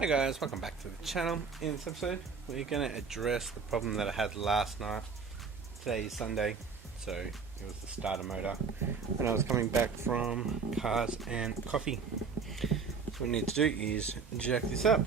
Hey guys, welcome back to the channel. In this episode, we're going to address the problem that I had last night. Today is Sunday, so it was the starter motor when I was coming back from Cars and Coffee. So what we need to do is jack this up.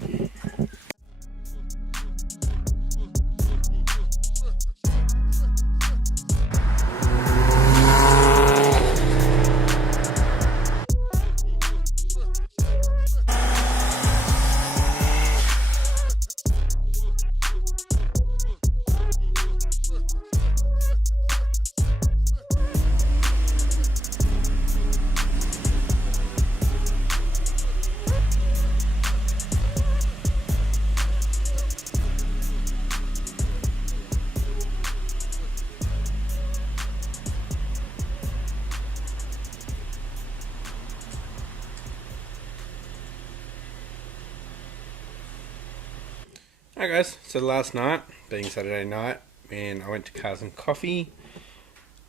Alright guys, so last night, being Saturday night, when I went to Cars and Coffee,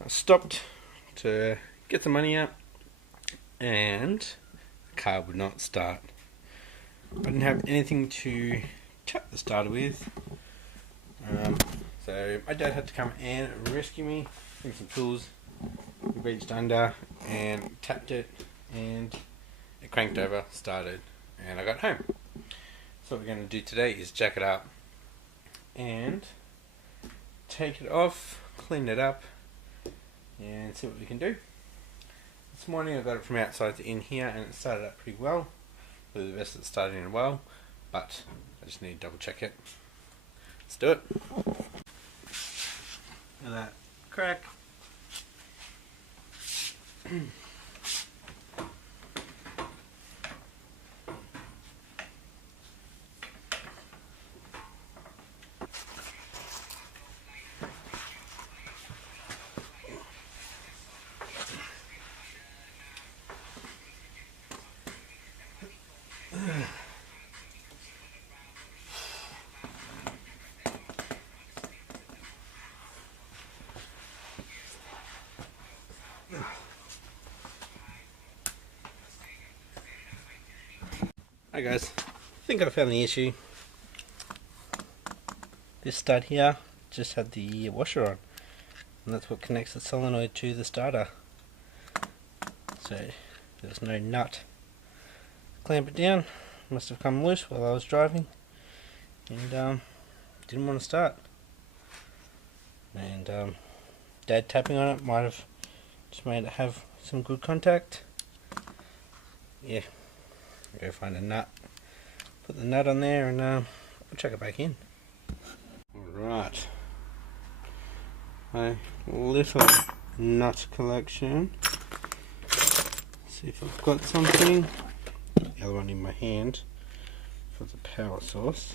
I stopped to get the money out and the car would not start. I didn't have anything to tap the starter with, so my dad had to come and rescue me with some tools. We reached under and tapped it and it cranked over, started, and I got home. So what we're going to do today is jack it up and take it off, clean it up and see what we can do. This morning I got it from outside to in here and it started up pretty well. With the rest of it started in well, but I just need to double check it. Let's do it. Look at that crack. Hi guys, I think I found the issue. This stud here just had the washer on, and that's what connects the solenoid to the starter. So there's no nut. Clamp it down, must have come loose while I was driving, and didn't want to start. And Dad tapping on it might have just made it have some good contact. Yeah. Go find a nut, put the nut on there, and we'll chuck it back in. Right, my little nut collection. See if I've got something. The other one in my hand for the power source.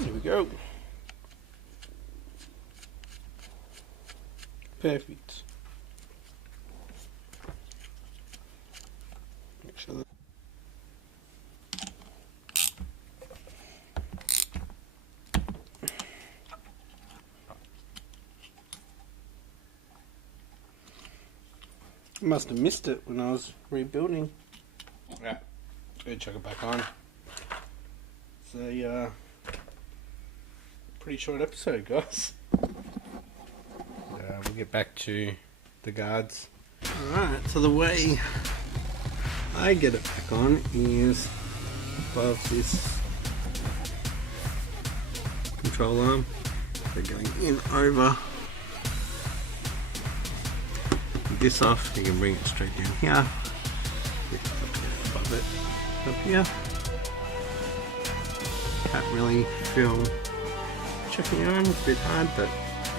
There we go. Perfect. Make sure that I must have missed it when I was rebuilding. Yeah, go chuck it back on. So pretty short episode, guys. We'll get back to the guards. Alright, so the way I get it back on is above this control arm. So going in over this off, you can bring it straight down here. Above it, up here. Can't really feel checking it on, it's a bit hard, but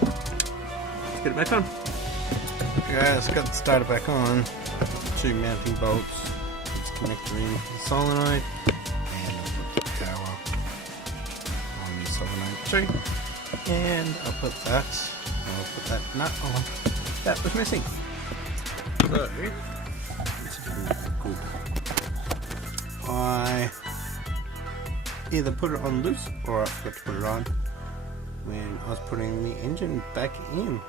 let's get it back on. Okay guys, got the starter back on. Two mounting bolts. It's connected in the solenoid and I've got the power on the solenoid too. And I'll put that nut on that was missing. So this is good. I either put it on loose or I forgot to put it on when I was putting the engine back in.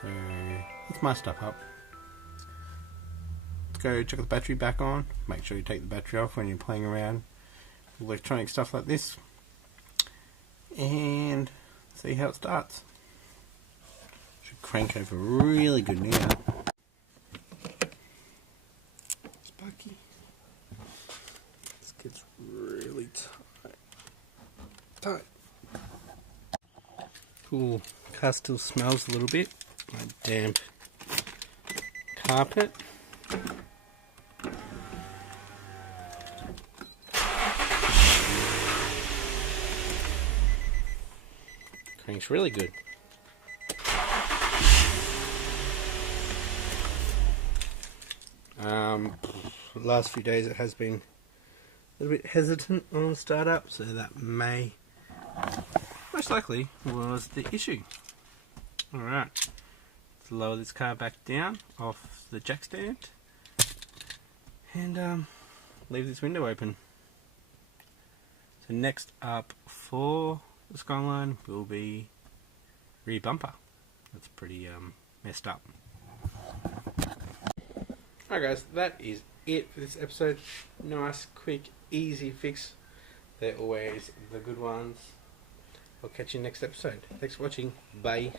So it's my stuff up. Let's go check the battery back on. Make sure you take the battery off when you're playing around with electronic stuff like this. And see how it starts. Should crank over really good now. Sparky. This gets really tight. Cool. Car still smells a little bit like damp carpet. Cranks really good. The last few days it has been a little bit hesitant on startup, so that most likely was the issue. Alright, let's lower this car back down off the jack stand and leave this window open. So next up for the Skyline will be rear bumper. That's pretty messed up. Alright guys, that is it for this episode. Nice, quick, easy fix. They're always the good ones. I'll catch you next episode. Thanks for watching. Bye.